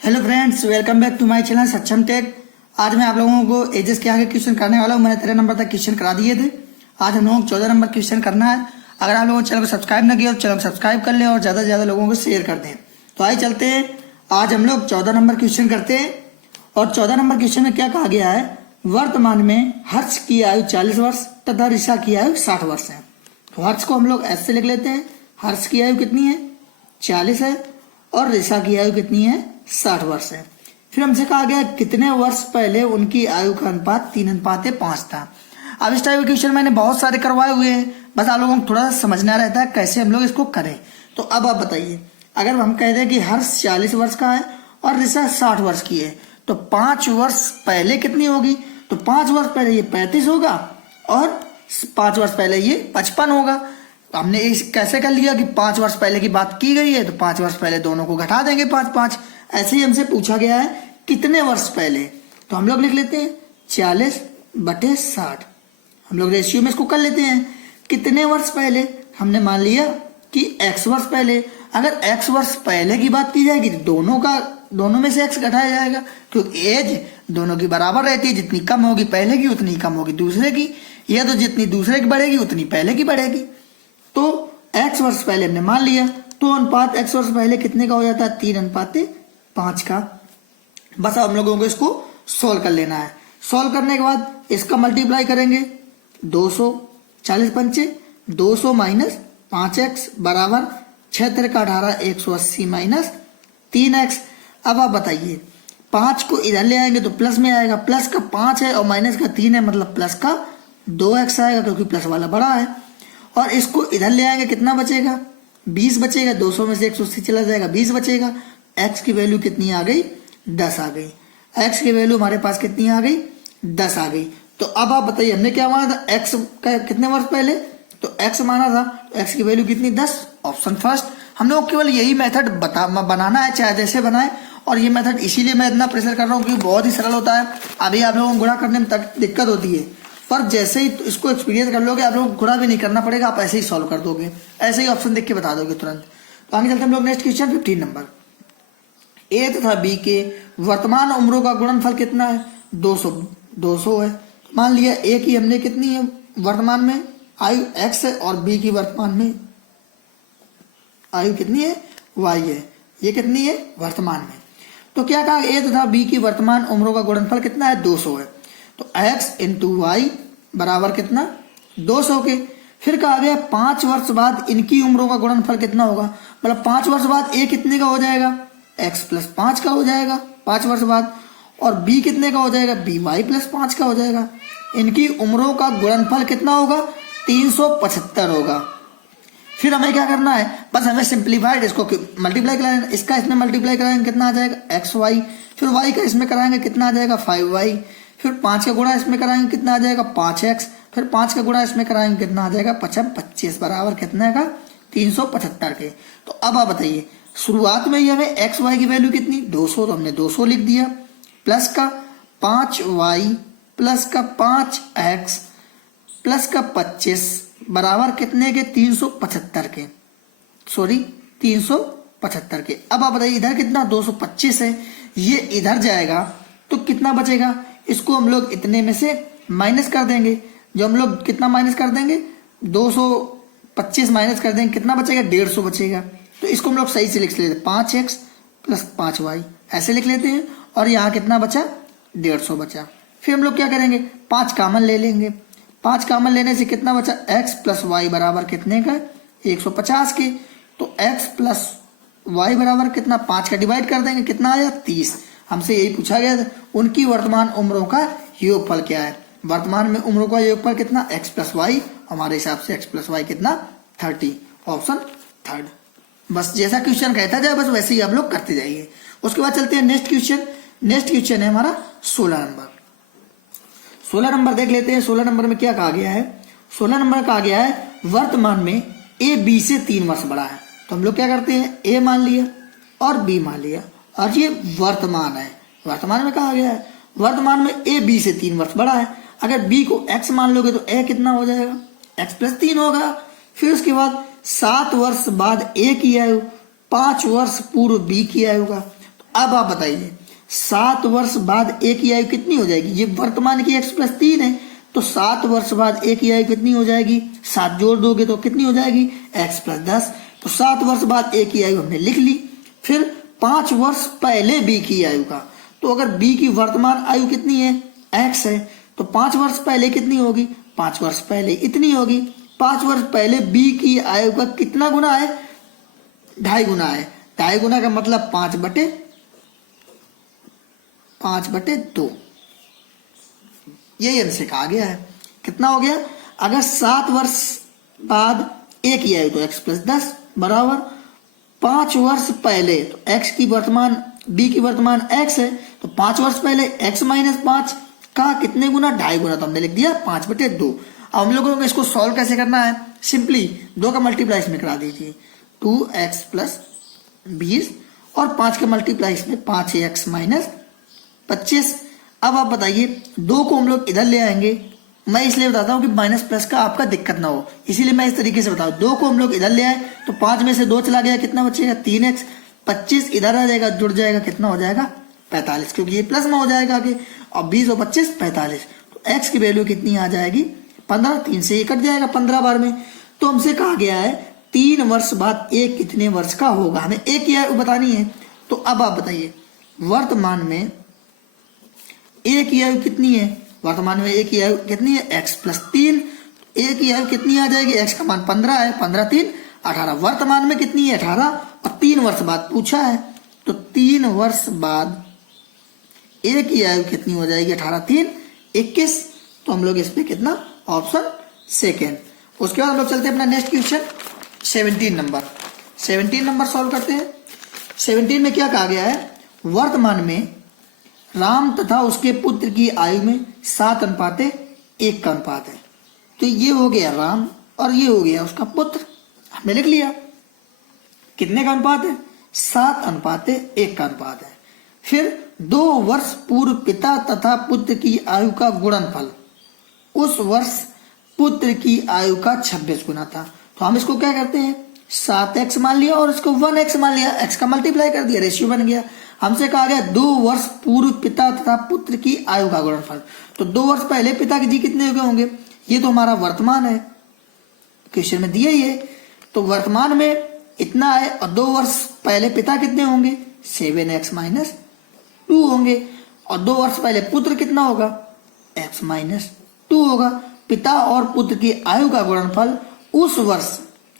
Hello friends, welcome back to my channel Saksham Tech. आज मैं आप लोगों को एजेस के आगे क्वेश्चन करने वाला हूँ। मैंने 13 नंबर तक क्वेश्चन करा दिए थे। आज हम लोगों को 14 नंबर क्वेश्चन करना है। अगर आप लोगों ने चैनल को सब्सक्राइब ना किया तो चैनल को सब्सक्राइब कर लें और ज़्यादा से ज़्यादा लोगों को शेयर कर दें। तो आइए चलते हैं, आज हम लोग 14 नंबर क्वेश्चन करते हैं। और 14 नंबर क्वेश्चन में क्या कहा गया है, वर्तमान में हर्ष की आयु 40 वर्ष तथा ऋषा की आयु 60 वर्ष है। तो हर्ष को हम लोग ऐसे लिख लेते हैं, हर्ष की आयु कितनी है 40 है और ऋषा की आयु कितनी है 60 वर्ष है। फिर हमसे कहा गया कितने वर्ष पहले उनकी आयु का अनुपात 3:5 था। अब इस टाइप के क्वेश्चन मैंने बहुत सारे करवाए हुए हैं, बस आप लोगों को थोड़ा सा समझना रहता है कैसे हम लोग इसको करें। तो अब आप बताइए, अगर हम कह दें कि हर्ष 40 वर्ष का है और ऋषा 60 वर्ष की है, तो 5 वर्ष पहले कितनी होगी? तो 5 वर्ष पहले ये 35 होगा और 5 वर्ष पहले ये 55 होगा। तो हमने इस कैसे कर लिया कि 5 वर्ष पहले की बात की गई है तो 5 वर्ष पहले दोनों को घटा देंगे 5-5। ऐसे ही हमसे पूछा गया है कितने वर्ष पहले, तो हम लोग लिख लेते हैं 40/60। हम लोग रेशियो में इसको कर लेते हैं। कितने वर्ष पहले, हमने मान लिया कि x वर्ष पहले। अगर x वर्ष पहले की बात की जाएगी तो दोनों में से x घटाया जाएगा, क्योंकि एज दोनों की बराबर रहती है। जितनी कम होगी पहले की उतनी कम होगी दूसरे की, या तो जितनी दूसरे की बढ़ेगी उतनी पहले की बढ़ेगी। तो x वर्ष पहले हमने मान लिया, तो अनुपात x वर्ष पहले कितने का हो जाता है 3:5 का। बस अब हम लोगों को इसको सॉल्व कर लेना है। सॉल्व करने के बाद इसका मल्टीप्लाई करेंगे 200, 40 पंचे 200 माइनस 5x बराबर 6 का 18, 180 माइनस 3x। अब आप बताइए, 5 को इधर ले आएंगे तो प्लस में आएगा, प्लस का 5 है और माइनस का 3 है, मतलब प्लस का 2x आएगा क्योंकि प्लस वाला बड़ा है। और इसको इधर ले आएंगे, कितना बचेगा 20 बचेगा। 200 में से 180 चला जाएगा, 20 बचेगा। x की वैल्यू कितनी आ गई 10 आ गई। x की वैल्यू हमारे पास कितनी आ गई 10 आ गई। तो अब आप बताइए, हमने क्या माना था x का कितने वर्ष पहले, तो x माना था, तो x की वैल्यू कितनी 10। Option first. हम लोग केवल यही मेथड बनाना है, चाहे जैसे बनाए। और ये मेथड इसीलिए मैं इतना प्रेशर कर रहा हूँ क्योंकि बहुत ही सरल होता है। अभी आप लोगों को गुणा करने में तक दिक्कत होती है, पर जैसे ही इसको एक्सपीरियंस कर लोगे आप लोग गुणा भी नहीं करना पड़ेगा, आप ऐसे ही सॉल्व कर दोगे, ऐसे ही ऑप्शन देख के बता दोगे तुरंत। तो आगे चलते हम लोग नेक्स्ट क्वेश्चन 15 नंबर। ए तथा बी के वर्तमान उम्रों का गुणनफल कितना है 200 है। मान लिया ए की हमने कितनी है वर्तमान में आयु x है और बी की वर्तमान में आयु कितनी है y है। ये कितनी है वर्तमान में। तो क्या कहा, ए तथा बी की वर्तमान उम्रों का गुणनफल कितना है 200 है। तो x इंटू वाई बराबर कितना 200 के। फिर कहा गया 5 वर्ष बाद इनकी उम्रों का गुणनफल कितना होगा, मतलब 5 वर्ष बाद a कितने का हो जाएगा x + 5 का हो जाएगा 5 वर्ष बाद, और b कितने का हो जाएगा by + 5 का हो जाएगा। इनकी उम्रों का गुणनफल कितना होगा 375 होगा। फिर हमें क्या करना है, बस हमें सिंप्लीफाइड इसको मल्टीप्लाई कराएंगे, इसका इसमें मल्टीप्लाई कराएंगे कितना आ जाएगा xy, फिर y का इसमें कराएंगे कितना आ जाएगा 5y, फिर 5 का गुणा इसमें कराएंगे कितना आ जाएगा 5x, फिर 5 का गुणा इसमें कराएंगे कितना आ जाएगा 25 बराबर कितने का 375 के। तो अब आप बताइए, शुरुआत में ही हमें एक्स वाई की वैल्यू कितनी 200, तो हमने 200 लिख दिया, प्लस का 5y प्लस का 5x प्लस का 25 बराबर कितने के 375 के, सॉरी 375 के। अब आप बताइए इधर कितना 225 है, ये इधर जाएगा तो कितना बचेगा, इसको हम लोग इतने में से माइनस कर देंगे। जो हम लोग कितना माइनस कर देंगे 225 माइनस कर देंगे, कितना बचेगा 150 बचेगा। तो इसको हम लोग सही से लिख लेते हैं 5x + 5y ऐसे लिख लेते हैं, और यहाँ कितना बचा 150 बचा। फिर हम लोग क्या करेंगे 5 कामन ले लेंगे, 5 कामन लेने से कितना बचा x + y बराबर कितने का 150 के। तो x + y बराबर कितना 5 का डिवाइड कर देंगे, कितना आया 30। हमसे यही पूछा गया था उनकी वर्तमान उम्रों का योगफल क्या है। वर्तमान में उम्रों का योगफल कितना x + y, हमारे हिसाब से x + y कितना 30, ऑप्शन थर्ड। बस जैसा क्वेश्चन कहता जाए बस वैसे ही आप लोग करते जाइए। उसके बाद चलते हैं नेक्स्ट क्वेश्चन। नेक्स्ट क्वेश्चन है हमारा 16 नंबर। 16 नंबर देख लेते हैं। 16 नंबर में क्या कहा गया है, 16 नंबर कहा गया है वर्तमान में ए बी से 3 वर्ष बड़ा है। तो हम लोग क्या करते हैं, ए मान लिया और बी मान लिया, और ये वर्तमान है। वर्तमान में कहा गया है वर्तमान में ए बी से 3 वर्ष बड़ा है। अगर बी को x मान लोगे तो ए कितना हो जाएगा x + 3 होगा। फिर उसके बाद 7 वर्ष बाद ए की आयु 5 वर्ष पूर्व बी की आयु का, तो अब आप बताइए 7 वर्ष बाद ए की आयु कितनी हो जाएगी? ये वर्तमान की x प्लस 3 है, तो 7 वर्ष बाद ए की आयु कितनी हो जाएगी? 7 जोड़ दोगे तो कितनी हो जाएगी? x plus 10। तो 7 वर्ष बाद ए की आयु हमने लिख ली। फिर 5 वर्ष पहले बी की आयु का, तो अगर बी की वर्तमान आयु कितनी है? x है, तो 5 वर्ष पहले कितनी होगी? 5 वर्ष पहले इतनी होगी। 5 वर्ष पहले बी की आयु का कितना गुना है? 2.5 गुना है। 2.5 गुना का मतलब 5/2। यही हमसे कहा गया है। कितना हो गया? अगर 7 वर्ष बाद ए की आयु तो x प्लस 10 बराबर 5 वर्ष पहले, तो x की वर्तमान b की वर्तमान x है, तो 5 वर्ष पहले x माइनस 5 का कितने गुना? 2.5 गुना। तो हमने लिख दिया 5/2। अब हम लोगों को इसको सॉल्व कैसे करना है? सिंपली 2 का मल्टीप्लाई इसमें करा दीजिए, 2x प्लस 20 और 5 का मल्टीप्लाई इसमें 5x माइनस 25। अब आप बताइए 2 को हम लोग इधर ले आएंगे। मैं इसलिए बताता हूँ कि माइनस प्लस का आपका दिक्कत ना हो, इसीलिए मैं इस तरीके से बताऊँ। 2 को हम लोग इधर ले आए तो 5 में से 2 चला गया, कितना बचेगा? 3x। 25 इधर आ जाएगा, जुड़ जाएगा, कितना हो जाएगा? 45, क्योंकि ये प्लस में हो जाएगा आगे। और 20 और 25 45, तो x की वैल्यू कितनी आ जाएगी? 15। 3 से ये कट जाएगा 15 बार में। तो हमसे कहा गया है 3 वर्ष बाद ए कितने वर्ष का होगा, हमें ए की आयु बतानी है। तो अब आप बताइए वर्तमान में ए की आयु कितनी है? वर्तमान में ए की आयु कितनी है? x plus 3। ए की आयु कितनी आ जाएगी? x का मान 15 है, 15 3 18। वर्तमान में कितनी है? 18। और 3 वर्ष बाद पूछा है, तो 3 वर्ष बाद ए की आयु कितनी हो जाएगी? 18 3 21। तो हम लोग इस पे कितना? Option second. उसके बाद हम लोग चलते हैं अपना next question 17 number. 17 number solve करते हैं। 17 में क्या कहा गया है? वर्तमान में राम तथा उसके पुत्र की आयु में 7:1 का अनुपात है। तो ये हो गया राम और ये हो गया उसका पुत्र, हमने लिख लिया। कितने का अनुपात है? 7:1 का अनुपात है। फिर 2 वर्ष पूर्व पिता तथा पुत्र की आयु का गुणनफल उस वर्ष पुत्र की आयु का 26 गुना था। तो हम इसको क्या करते हैं? 7x मान लिया और इसको 1x मान लिया, x का मल्टीप्लाई कर दिया, रेशियो बन गया। हमसे कहा गया 2 वर्ष पूर्व पिता तथा पुत्र की आयु का गुणनफल। तो 2 वर्ष पहले पिता के जी कितने हो गए होंगे? ये तो हमारा वर्तमान है, क्वेश्चन में दिया ही है। तो वर्तमान में इतना है और 2 वर्ष पहले पिता कितने होंगे? 7x माइनस 2 होंगे। और 2 वर्ष पहले पुत्र कितना होगा? x माइनस 2 होगा। पिता और पुत्र की आयु का गुणनफल उस वर्ष,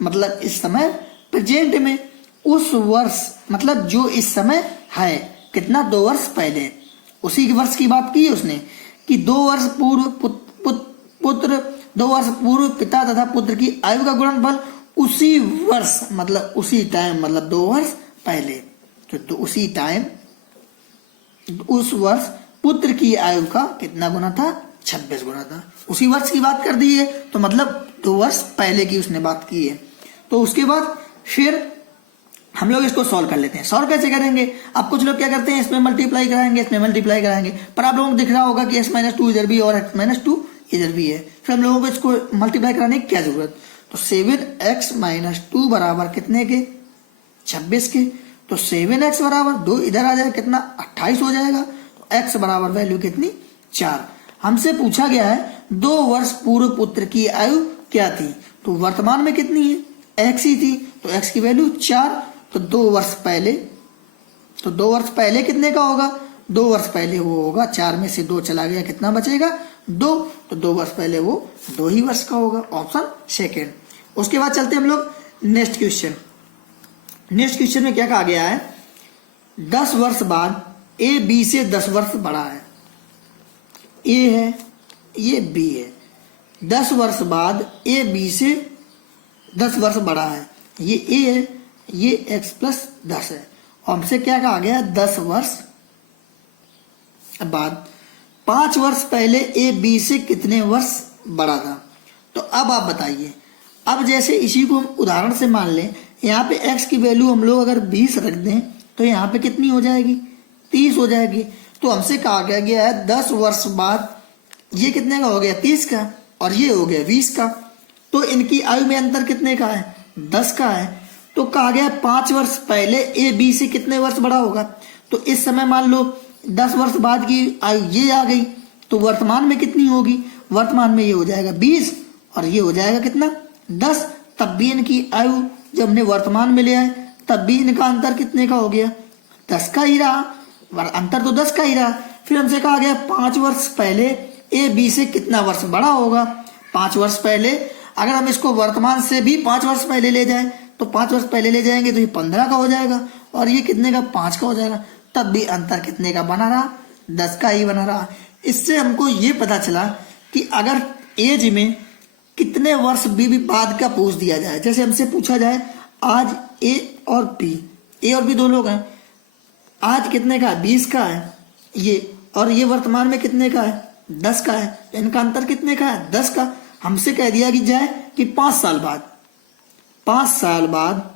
मतलब इस समय प्रेजेंट में, उस वर्ष मतलब जो इस समय है, कितना? 2 वर्ष पहले। उसी के वर्ष की बात की है उसने कि 2 वर्ष पूर्व पुत्र 2 वर्ष पूर्व पिता तथा पुत्र की आयु का गुणनफल उसी वर्ष, मतलब उसी टाइम, मतलब 2 वर्ष पहले। तो उसी टाइम, उस वर्ष पुत्र की आयु का कितना गुना था? 26 गुना था। उसी वर्ष की बात कर दी है, तो मतलब 2 वर्ष पहले की उसने बात की है। तो उसके बाद फिर हम लोग इसको सॉल्व कर लेते हैं। सॉल्व कैसे करेंगे? अब कुछ लोग क्या करते हैं, इसमें मल्टीप्लाई कराएंगे, इसमें मल्टीप्लाई कराएंगे, पर आप लोगों को दिख रहा होगा कि x माइनस 2 इधर भी और x माइनस 2 इधर भी है। फिर हम लोगों को इसको मल्टीप्लाई कराने की क्या जरूरत? तो 7x माइनस 2 बराबर कितने के? 26 के। तो 7x बराबर 2 इधर आ जाएगा, कितना? 28 हो जाएगा। तो x बराबर वैल्यू कितनी? 4। हमसे पूछा गया है 2 वर्ष पूर्व पुत्र की आयु क्या थी? तो वर्तमान में कितनी है? x ही थी, तो x की वैल्यू 4। तो 2 वर्ष पहले, तो 2 वर्ष पहले कितने का होगा? 2 वर्ष पहले वो होगा, 4 में से 2 चला गया, कितना बचेगा? 2। तो 2 वर्ष पहले वो 2 ही वर्ष का होगा, ऑप्शन सेकेंड। उसके बाद चलते हम लोग नेक्स्ट क्वेश्चन। नेक्स्ट क्वेश्चन में क्या कहा गया है? 10 वर्ष बाद ए बी से 10 वर्ष बड़ा है। ए है, ये बी है। 10 वर्ष बाद ए बी से 10 वर्ष बड़ा है, ये ए है, ये x प्लस 10 है। और हमसे क्या कहा गया? 10 वर्ष बाद 5 वर्ष पहले ए बी से कितने वर्ष बड़ा था? तो अब आप बताइए। अब जैसे इसी को हम उदाहरण से मान लें, यहाँ पे x की वैल्यू हम लोग अगर 20 रख दें तो यहाँ पे कितनी हो जाएगी? 30 हो जाएगी। तो हमसे कहा गया है 10 वर्ष बाद ये कितने का हो गया? 30 का, और ये हो गया 20 का। तो इनकी आयु में अंतर कितने का है? 10 का है। तो कहा गया 5 वर्ष पहले ए बी से कितने वर्ष बड़ा होगा? तो इस समय मान लो 10 वर्ष बाद की आयु ये आ गई, तो वर्तमान में कितनी होगी, वर्तमान में ये हो जाएगा 20 और ये हो जाएगा कितना 10। तब भी इनकी आयु जब हमने वर्तमान में ले आए तब भी इनका अंतर कितने का हो गया, 10 का ही रहा, अंतर तो 10 का ही रहा। फिर हमसे कहा गया 5 वर्ष पहले ए बी से कितना वर्ष बड़ा होगा। 5 वर्ष पहले अगर हम इसको वर्तमान से भी 5 वर्ष पहले ले जाएं तो 5 वर्ष पहले ले जाएंगे तो ये 15 का हो जाएगा और ये कितने का 5 का हो जाएगा। तब भी अंतर कितने का बना रहा, 10 का ही बना रहा। इससे हमको ये पता चला कि अगर एज में कितने वर्ष भी बाद का पूछ दिया जाए, जैसे हमसे पूछा जाए आज ए और बी दो लोग हैं, आज कितने का है, 20 का है ये, और ये वर्तमान में कितने का है, 10 का है, इनका अंतर कितने का है, 10 का। हमसे कह दिया कि जाए कि 5 साल बाद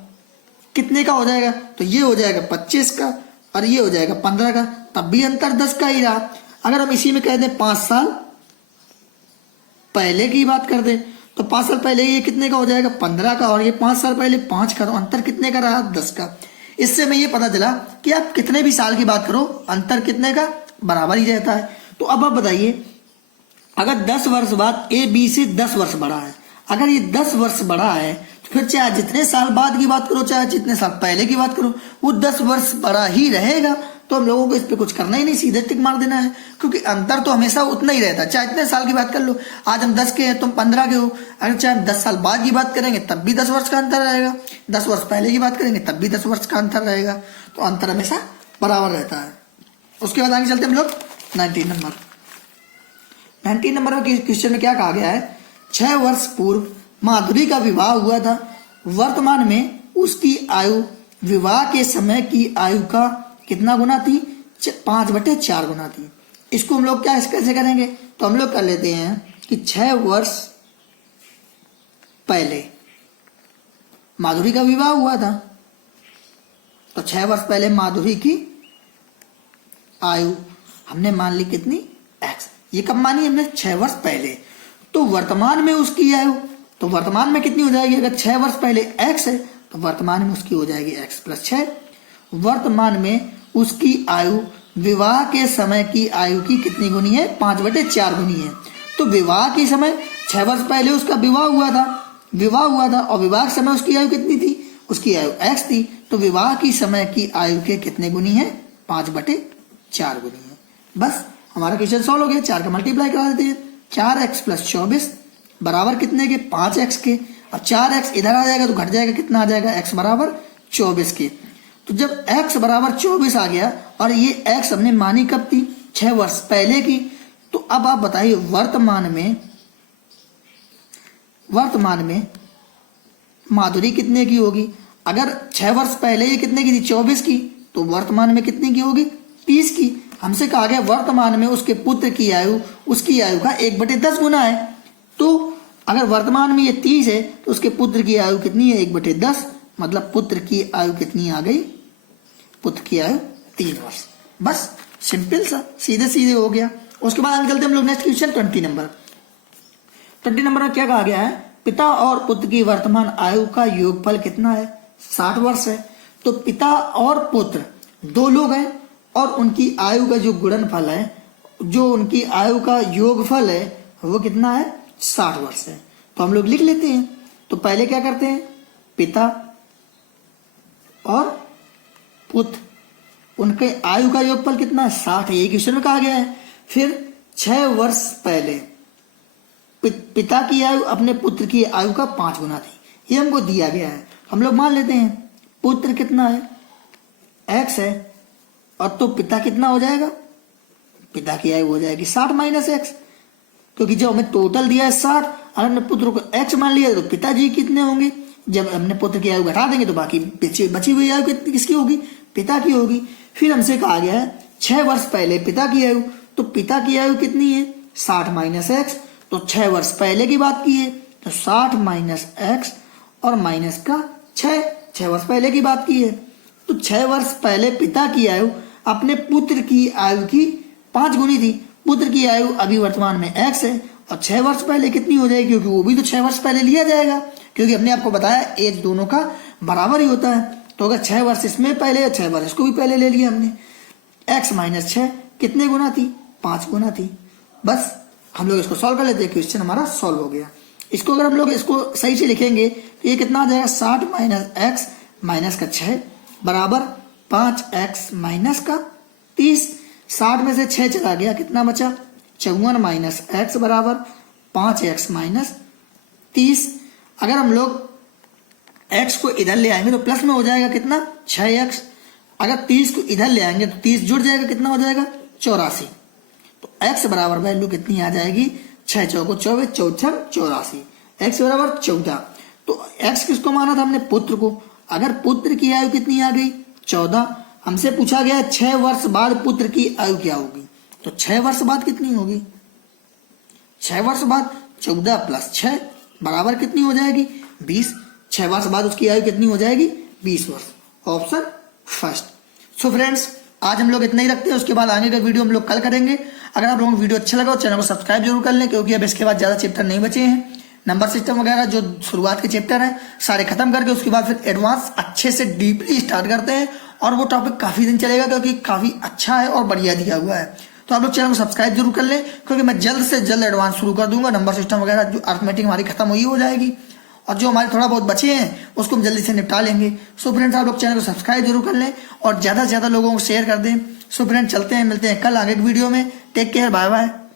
कितने का हो जाएगा, तो ये हो जाएगा 25 का और ये हो जाएगा 15 का, तब भी अंतर 10 का ही रहा। अगर हम इसी में कह दें 5 साल पहले की बात कर दें तो 5 साल पहले ये कितने का हो जाएगा, 15 का, और ये 5 साल पहले 5 का, तो अंतर कितने का रहा, 10 का। इससे हमें ये पता चला कि आप कितने भी साल की बात करो अंतर कितने का बराबर ही रहता है। तो अब आप बताइए अगर 10 वर्ष बाद ए बी से 10 वर्ष बड़ा है, अगर ये 10 वर्ष बड़ा है तो फिर चाहे जितने साल बाद की बात करो चाहे जितने साल पहले की बात करो वो 10 वर्ष बड़ा ही रहेगा। तो हम लोगों को इस पे कुछ करना ही नहीं, सीधे टिक मार देना है, क्योंकि अंतर तो हमेशा उतना ही रहता है। चाहे इतने साल की बात कर लो, आज हम 10 के हैं तुम 15 के हो, अगर चाहे हम 10 साल बाद की बात करेंगे तब भी 10 वर्ष का अंतर रहेगा, 10 वर्ष पहले की बात करेंगे तब भी 10 वर्ष का अंतर रहेगा। तो अंतर हमेशा बराबर रहता है। उसके बाद आगे चलते हम लोग 19 नंबर में क्वेश्चन में क्या कहा गया है, 6 वर्ष पूर्व माधुरी का विवाह हुआ था, वर्तमान में उसकी आयु विवाह के समय की आयु का कितना गुना थी, 5/4 गुना थी। इसको हम लोग क्या कैसे करेंगे, तो हम लोग कर लेते हैं कि 6 वर्ष पहले माधुरी का विवाह हुआ था, तो 6 वर्ष पहले माधुरी की आयु हमने मान ली कितनी, x। ये कब मानी हमने, 6 वर्ष पहले। तो वर्तमान में उसकी आयु, तो वर्तमान में कितनी हो जाएगी, अगर 6 वर्ष पहले x है तो वर्तमान में उसकी हो जाएगी x + 6। वर्तमान में उसकी आयु विवाह के समय की आयु की कितनी गुनी है, 5/4 गुनी है। तो विवाह के समय 6 वर्ष पहले उसका विवाह हुआ था और विवाह के समय उसकी आयु कितनी थी, उसकी आयु x थी, तो विवाह की समय की आयु के कितने गुनी है, 5/4 गुनी है। बस हमारा क्वेश्चन सॉल्व हो गया। 4 का मल्टीप्लाई करा देते हैं, 4x + 24 बराबर कितने के, 5x के, और 4x इधर आ जाएगा तो घट जाएगा, कितना आ जाएगा, x बराबर 24 के। तो जब x बराबर 24 आ गया और ये x हमने मानी कब थी, 6 वर्ष पहले की, तो अब आप बताइए वर्तमान में माधुरी कितने की होगी। अगर 6 वर्ष पहले ये कितने की थी, 24 की, तो वर्तमान में कितने की होगी, 30 की। हमसे कहा गया वर्तमान में उसके पुत्र की आयु उसकी आयु का 1/10 गुना है। तो अगर वर्तमान में ये 30 है तो उसके पुत्र की आयु कितनी है, 1/10, मतलब पुत्र की आयु कितनी आ गई, पुत्र की आयु 3 वर्ष। बस सिंपल सा, सीधे हो गया। उसके बाद आगे चलते हम लोग नेक्स्ट क्वेश्चन 20 नंबर में क्या कहा गया है, पिता और पुत्र की वर्तमान आयु का योगफल कितना है, 60 वर्ष है। तो पिता और पुत्र 2 लोग हैं और उनकी आयु का जो गुणनफल है, जो उनकी आयु का योगफल है वो कितना है, 60 वर्ष है। तो हम लोग लिख लेते हैं। तो पहले क्या करते हैं, पिता और पुत्र उनके आयु का योगफल कितना है, 60 है, ये क्वेश्चन में कहा गया है। फिर 6 वर्ष पहले पिता की आयु अपने पुत्र की आयु का 5 गुना थी, ये हमको दिया गया है। हम लोग मान लेते हैं पुत्र कितना है, x है, और तो पिता कितना हो जाएगा, पिता की आयु हो जाएगी 60 - x, क्योंकि जब हमें टोटल दिया है 60, अगर हमने पुत्र को x मान लिया तो पिताजी कितने होंगे, जब हमने पुत्र की आयु घटा देंगे तो बाकी बची हुई आयु किसकी होगी, पिता की होगी। फिर हमसे कहा गया है 6 वर्ष पहले पिता की आयु, तो पिता की आयु कितनी है, 60 - x, तो 6 वर्ष पहले की बात की है तो 60 - x और माइनस का 6 वर्ष पहले की बात की है। तो 6 वर्ष पहले पिता की आयु अपने पुत्र की आयु की 5 गुनी थी। पुत्र की आयु अभी वर्तमान में x है और 6 वर्ष पहले कितनी हो जाएगी, क्योंकि वो भी तो 6 वर्ष पहले लिया जाएगा, क्योंकि हमने आपको बताया एज दोनों का बराबर ही होता है। तो अगर 6 वर्ष इसमें पहले या 6 वर्ष इसको भी पहले ले लिया हमने, x माइनस 6 कितने गुना थी? 5 गुना थी। बस हम लोग इसको सॉल्व कर लेते हैं, क्वेश्चन हमारा सॉल्व हो गया। इसको अगर हम लोग इसको सही से लिखेंगे तो ये कितना आ जाएगा? 60 माइनस एक्स माइनस का 6 बराबर 5x माइनस का 30। 60 में से 6 चला गया, कितना बचा? 54 माइनस एक्स बराबर 5x माइनस 30। अगर हम लोग x को इधर ले आएंगे तो प्लस में हो जाएगा कितना? 6x। अगर 30 को इधर ले आएंगे तो 30 जुड़ जाएगा, कितना हो जाएगा? 84। तो x बराबर वैल्यू कितनी आ जाएगी? 6 चौको 24, 84। x बराबर 14। तो x किसको माना था हमने? पुत्र को। अगर पुत्र की आयु कितनी आ गई? 14। हमसे पूछा गया 6 वर्ष बाद पुत्र की आयु क्या होगी, तो 6 वर्ष बाद कितनी होगी? 6 वर्ष बाद 14 प्लस 6 बराबर कितनी हो जाएगी? 20। 6 वर्ष बाद उसकी आयु कितनी हो जाएगी? 20 वर्ष। Option first. सो फ्रेंड्स, आज हम लोग इतना ही रखते हैं, उसके बाद आगे का वीडियो हम लोग कल करेंगे। अगर आप लोगों को वीडियो अच्छा लगा तो चैनल को सब्सक्राइब जरूर कर लें, क्योंकि अब इसके बाद ज्यादा चैप्टर नहीं बचे हैं। नंबर सिस्टम वगैरह जो शुरुआत के चैप्टर हैं सारे खत्म करके उसके बाद फिर एडवांस अच्छे से डीपली स्टार्ट करते हैं, और वो टॉपिक काफी दिन चलेगा क्योंकि काफी अच्छा है और बढ़िया दिया हुआ है। तो आप लोग चैनल को सब्सक्राइब जरूर कर लें, क्योंकि मैं जल्द से जल्द एडवांस शुरू कर दूंगा। नंबर सिस्टम वगैरह जो अर्थमेटिक हमारी खत्म हुई हो जाएगी, और जो हमारे थोड़ा बहुत बचे हैं उसको हम जल्दी से निपटा लेंगे। सो फ्रेंड्स, आप लोग चैनल को सब्सक्राइब जरूर कर लें और ज्यादा से ज्यादा लोगों को शेयर कर दें। सो फ्रेंड्स, चलते हैं, मिलते हैं कल आगे की वीडियो में। Take care, bye bye.